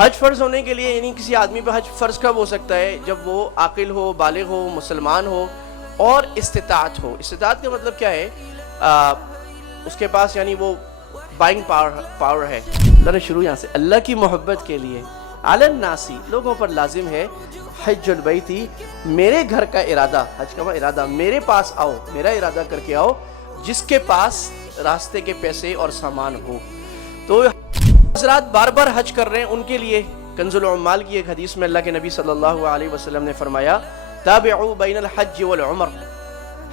حج فرض ہونے کے لیے یعنی کسی آدمی پہ حج فرض کب ہو سکتا ہے؟ جب وہ عاقل ہو، بالغ ہو، مسلمان ہو اور استطاعت ہو۔ استطاعت کا مطلب کیا ہے؟ اس کے پاس یعنی وہ بائنگ پاور ہے۔ اللہ نے شروع یہاں سے، اللہ کی محبت کے لیے علی الناسی لوگوں پر لازم ہے حج البیتی میرے گھر کا ارادہ، حج کا ارادہ، میرے پاس آؤ، میرا ارادہ کر کے آؤ، جس کے پاس راستے کے پیسے اور سامان ہو۔ تو حضرات بار بار حج کر رہے ہیں ان کے لیے کنز العمال کی ایک حدیث میں اللہ کے نبی صلی اللہ علیہ وسلم نے فرمایا تابعوا بین الحج والعمر،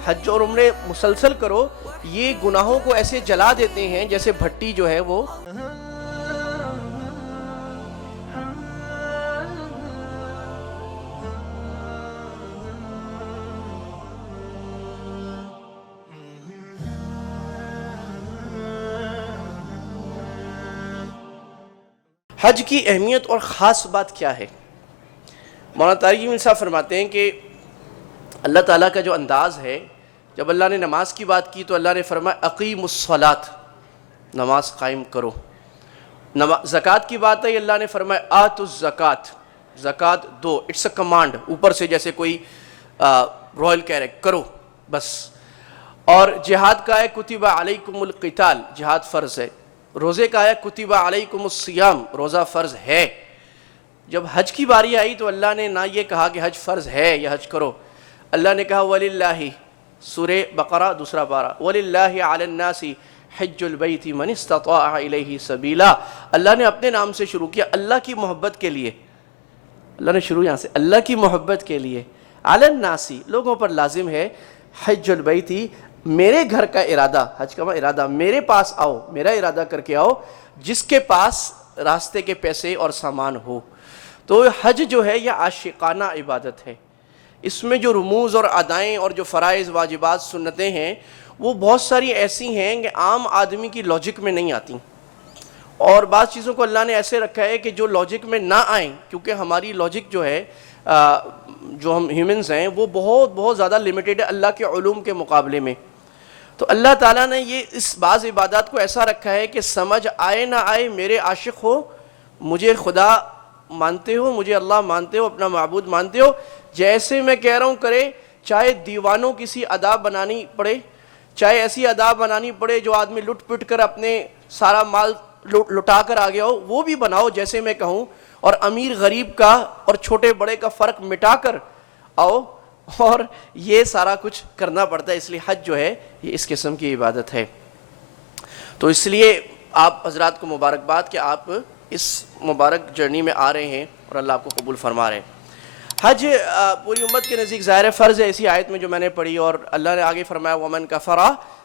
حج اور عمرے مسلسل کرو، یہ گناہوں کو ایسے جلا دیتے ہیں جیسے بھٹی جو ہے وہ حج کی اہمیت اور خاص بات کیا ہے؟ مولانا طارق صاحب فرماتے ہیں کہ اللہ تعالیٰ کا جو انداز ہے، جب اللہ نے نماز کی بات کی تو اللہ نے فرمایا اقیموا الصلاۃ، نماز قائم کرو۔ زکوٰۃ کی بات ہے، اللہ نے فرمایا آتوا الزکوٰۃ، زکوٰۃ دو، اٹس اے کمانڈ، اوپر سے جیسے کوئی رائل کہہ رہے کرو بس۔ اور جہاد کا ہے کتب علیکم القتال، جہاد فرض ہے۔ روزے کا ہے کتب علیکم الصیام، روزہ فرض ہے۔ جب حج کی باری آئی تو اللہ نے نہ یہ کہا کہ حج فرض ہے یا حج کرو، اللہ نے کہا وَلِلَّهِ، سورہ بقرہ دوسرا پارہ، وَلِلَّهِ عَلَى النَّاسِ حِجُّ الْبَيْتِ مَنِ اسْتَطَاعَ إِلَيْهِ سَبِيلًا۔ اللہ نے اپنے نام سے شروع کیا، اللہ کی محبت کے لیے، اللہ نے شروع یہاں سے، اللہ کی محبت کے لیے عَلَى النَّاسِ لوگوں پر لازم ہے حج البیتی میرے گھر کا ارادہ، حج کا ارادہ، میرے پاس آؤ، میرا ارادہ کر کے آؤ، جس کے پاس راستے کے پیسے اور سامان ہو۔ تو حج جو ہے یہ عاشقانہ عبادت ہے، اس میں جو رموز اور ادائیں اور جو فرائض، واجبات، سنتیں ہیں وہ بہت ساری ایسی ہیں کہ عام آدمی کی لاجک میں نہیں آتی، اور بعض چیزوں کو اللہ نے ایسے رکھا ہے کہ جو لاجک میں نہ آئیں، کیونکہ ہماری لاجک جو ہے جو ہم ہیومنز ہیں وہ بہت زیادہ لیمیٹڈ ہے اللہ کے علوم کے مقابلے میں۔ تو اللہ تعالیٰ نے یہ اس بعض عبادات کو ایسا رکھا ہے کہ سمجھ آئے نہ آئے میرے عاشق ہو، مجھے خدا مانتے ہو، مجھے اللہ مانتے ہو، اپنا معبود مانتے ہو، جیسے میں کہہ رہا ہوں کرے، چاہے دیوانوں کسی ادا بنانی پڑے، چاہے ایسی ادا بنانی پڑے جو آدمی لٹ پٹ کر اپنے سارا مال لٹا کر آ گیا ہو، وہ بھی بناؤ جیسے میں کہوں، اور امیر غریب کا اور چھوٹے بڑے کا فرق مٹا کر آؤ، اور یہ سارا کچھ کرنا پڑتا ہے۔ اس لیے حج جو ہے یہ اس قسم کی عبادت ہے۔ تو اس لیے آپ حضرات کو مبارکباد کہ آپ اس مبارک جرنی میں آ رہے ہیں اور اللہ آپ کو قبول فرما رہے ہیں۔ حج پوری امت کے نزدیک ظاہر فرض ہے، اسی آیت میں جو میں نے پڑھی، اور اللہ نے آگے فرمایا وَمَنْ كَفَرَ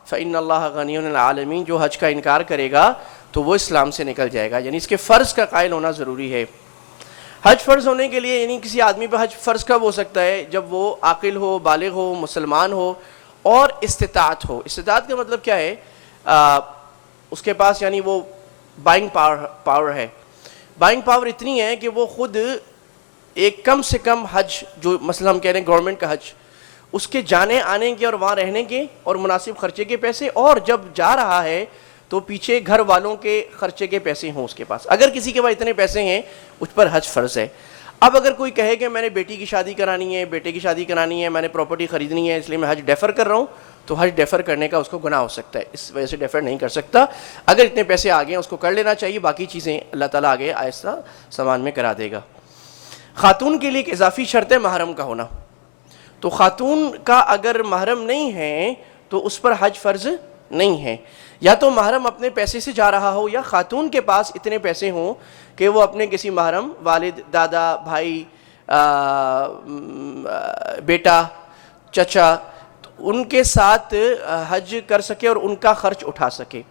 فَإِنَّ اللَّهَ غَنِيٌّ عَنِ الْعَالَمِينَ، جو حج کا انکار کرے گا تو وہ اسلام سے نکل جائے گا، یعنی اس کے فرض کا قائل ہونا ضروری ہے۔ حج فرض ہونے کے لیے یعنی کسی آدمی پہ حج فرض کب ہو سکتا ہے؟ جب وہ عاقل ہو، بالغ ہو، مسلمان ہو اور استطاعت ہو۔ استطاعت کا مطلب کیا ہے؟ اس کے پاس یعنی وہ بائنگ پاور ہے۔ بائنگ پاور اتنی ہے کہ وہ خود ایک کم سے کم حج، جو مثلا ہم کہہ رہے ہیں گورنمنٹ کا حج، اس کے جانے آنے کے اور وہاں رہنے کے اور مناسب خرچے کے پیسے، اور جب جا رہا ہے تو پیچھے گھر والوں کے خرچے کے پیسے ہوں اس کے پاس۔ اگر کسی کے پاس اتنے پیسے ہیں اس پر حج فرض ہے۔ اب اگر کوئی کہے کہ میں نے بیٹی کی شادی کرانی ہے، بیٹے کی شادی کرانی ہے، میں نے پراپرٹی خریدنی ہے، اس لیے میں حج ڈیفر کر رہا ہوں، تو حج ڈیفر کرنے کا اس کو گناہ ہو سکتا ہے، اس وجہ سے ڈیفر نہیں کر سکتا۔ اگر اتنے پیسے آ گئے ہیں اس کو کر لینا چاہیے، باقی چیزیں اللہ تعالیٰ آگے آہستہ سامان میں کرا دے گا۔ خاتون کے لیے ایک اضافی شرط ہے محرم کا ہونا، تو خاتون کا اگر محرم نہیں ہے تو اس پر حج فرض نہیں ہے۔ یا تو محرم اپنے پیسے سے جا رہا ہو، یا خاتون کے پاس اتنے پیسے ہوں کہ وہ اپنے کسی محرم، والد، دادا، بھائی، بیٹا، چچا، ان کے ساتھ حج کر سکے اور ان کا خرچ اٹھا سکے۔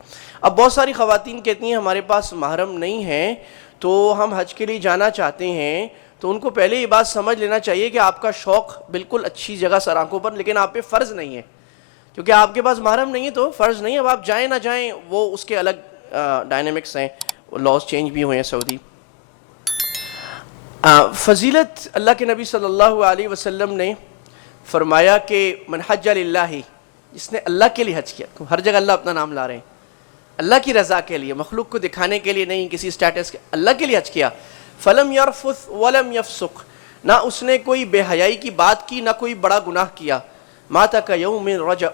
اب بہت ساری خواتین کہتی ہیں ہمارے پاس محرم نہیں ہے تو ہم حج کے لیے جانا چاہتے ہیں، تو ان کو پہلے یہ بات سمجھ لینا چاہیے کہ آپ کا شوق بالکل اچھی جگہ سر آنکھوں پر، لیکن آپ پہ فرض نہیں ہے، کیونکہ آپ کے پاس محرم نہیں ہے تو فرض نہیں ہے۔ اب آپ جائیں نہ جائیں وہ اس کے الگ ڈائنامکس ہیں، لاز چینج بھی ہوئے ہیں سعودی۔ فضیلت اللہ کے نبی صلی اللہ علیہ وسلم نے فرمایا کہ من حج للہ، جس نے اللہ کے لیے حج کیا، ہر جگہ اللہ اپنا نام لا رہے ہیں، اللہ کی رضا کے لیے، مخلوق کو دکھانے کے لیے نہیں، کسی سٹیٹس کے، اللہ کے لیے حج کیا، فلم یرفث ولم یفسق، نہ اس نے کوئی بے حیائی کی بات کی نہ کوئی بڑا گناہ کیا. مات کیوم رجع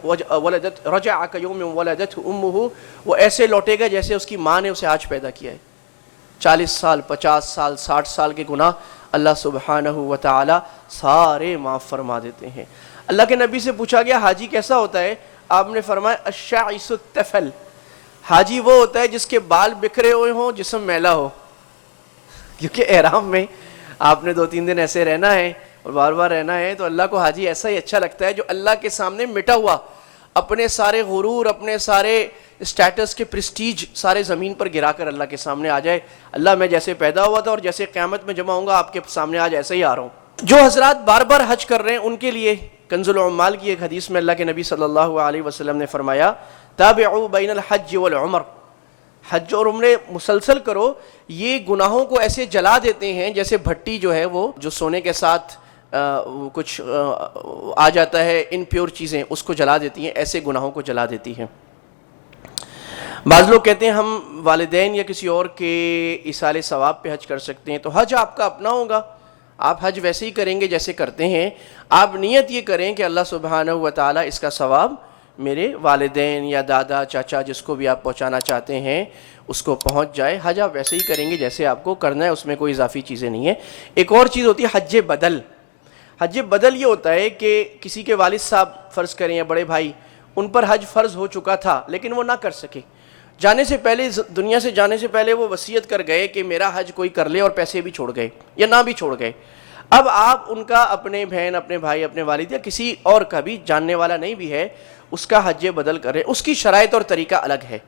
کیوم ولدته امه، وہ ایسے لوٹے گا جیسے اس کی ماں نے اسے آج پیدا کیا ہے. 40 سال 50 سال 60 سال کے گناہ اللہ سبحانہ و تعالی سارے معاف فرما دیتے ہیں. اللہ کے نبی سے پوچھا گیا حاجی کیسا ہوتا ہے؟ آپ نے فرمایا الشاعث التفل، حاجی وہ ہوتا ہے جس کے بال بکھرے ہوئے ہوں، جسم میلا ہو. کیونکہ احرام میں آپ نے 2-3 دن ایسے رہنا ہے اور بار بار رہنا ہے، تو اللہ کو حاجی ایسا ہی اچھا لگتا ہے جو اللہ کے سامنے مٹا ہوا، اپنے سارے غرور، اپنے سارے اسٹیٹس کے پریسٹیج سارے زمین پر گرا کر اللہ کے سامنے آ جائے. اللہ میں جیسے پیدا ہوا تھا اور جیسے قیامت میں جمع ہوں گا آپ کے سامنے آج ایسے ہی آ رہا ہوں. جو حضرات بار بار حج کر رہے ہیں ان کے لیے کنز العمال کی ایک حدیث میں اللہ کے نبی صلی اللہ علیہ وسلم نے فرمایا تابعوا بین الحج والعمر، حج اور عمرے مسلسل کرو، یہ گناہوں کو ایسے جلا دیتے ہیں جیسے بھٹی جو ہے وہ جو سونے کے ساتھ کچھ آ جاتا ہے امپیور چیزیں اس کو جلا دیتی ہیں، ایسے گناہوں کو جلا دیتی ہیں. بعض لوگ کہتے ہیں ہم والدین یا کسی اور کے ایصال ثواب پہ حج کر سکتے ہیں، تو حج آپ کا اپنا ہوگا، آپ حج ویسے ہی کریں گے جیسے کرتے ہیں. آپ نیت یہ کریں کہ اللہ سبحانہ و تعالیٰ اس کا ثواب میرے والدین یا دادا چاچا جس کو بھی آپ پہنچانا چاہتے ہیں اس کو پہنچ جائے. حج آپ ویسے ہی کریں گے جیسے آپ کو کرنا ہے، اس میں کوئی اضافی چیزیں نہیں ہیں. ایک اور چیز ہوتی ہے حج بدل. حج بدل یہ ہوتا ہے کہ کسی کے والد صاحب فرض کریں یا بڑے بھائی، ان پر حج فرض ہو چکا تھا لیکن وہ نہ کر سکے، جانے سے پہلے دنیا سے جانے سے پہلے وہ وصیت کر گئے کہ میرا حج کوئی کر لے، اور پیسے بھی چھوڑ گئے یا نہ بھی چھوڑ گئے. اب آپ ان کا اپنے بہن اپنے بھائی اپنے والد یا کسی اور کا بھی جاننے والا نہیں بھی ہے اس کا حج بدل کر رہے ہیں. اس کی شرائط اور طریقہ الگ ہے،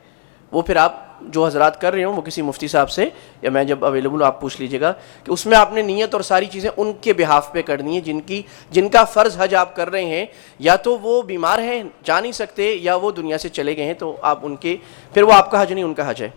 وہ پھر آپ جو حضرات کر رہے ہوں وہ کسی مفتی صاحب سے یا میں جب اویلیبل آپ پوچھ لیجئے گا کہ اس میں آپ نے نیت اور ساری چیزیں ان کے بہاف پہ کرنی ہے جن کا فرض حج آپ کر رہے ہیں، یا تو وہ بیمار ہیں جا نہیں سکتے یا وہ دنیا سے چلے گئے ہیں، تو آپ ان کے پھر وہ آپ کا حج نہیں ان کا حج ہے.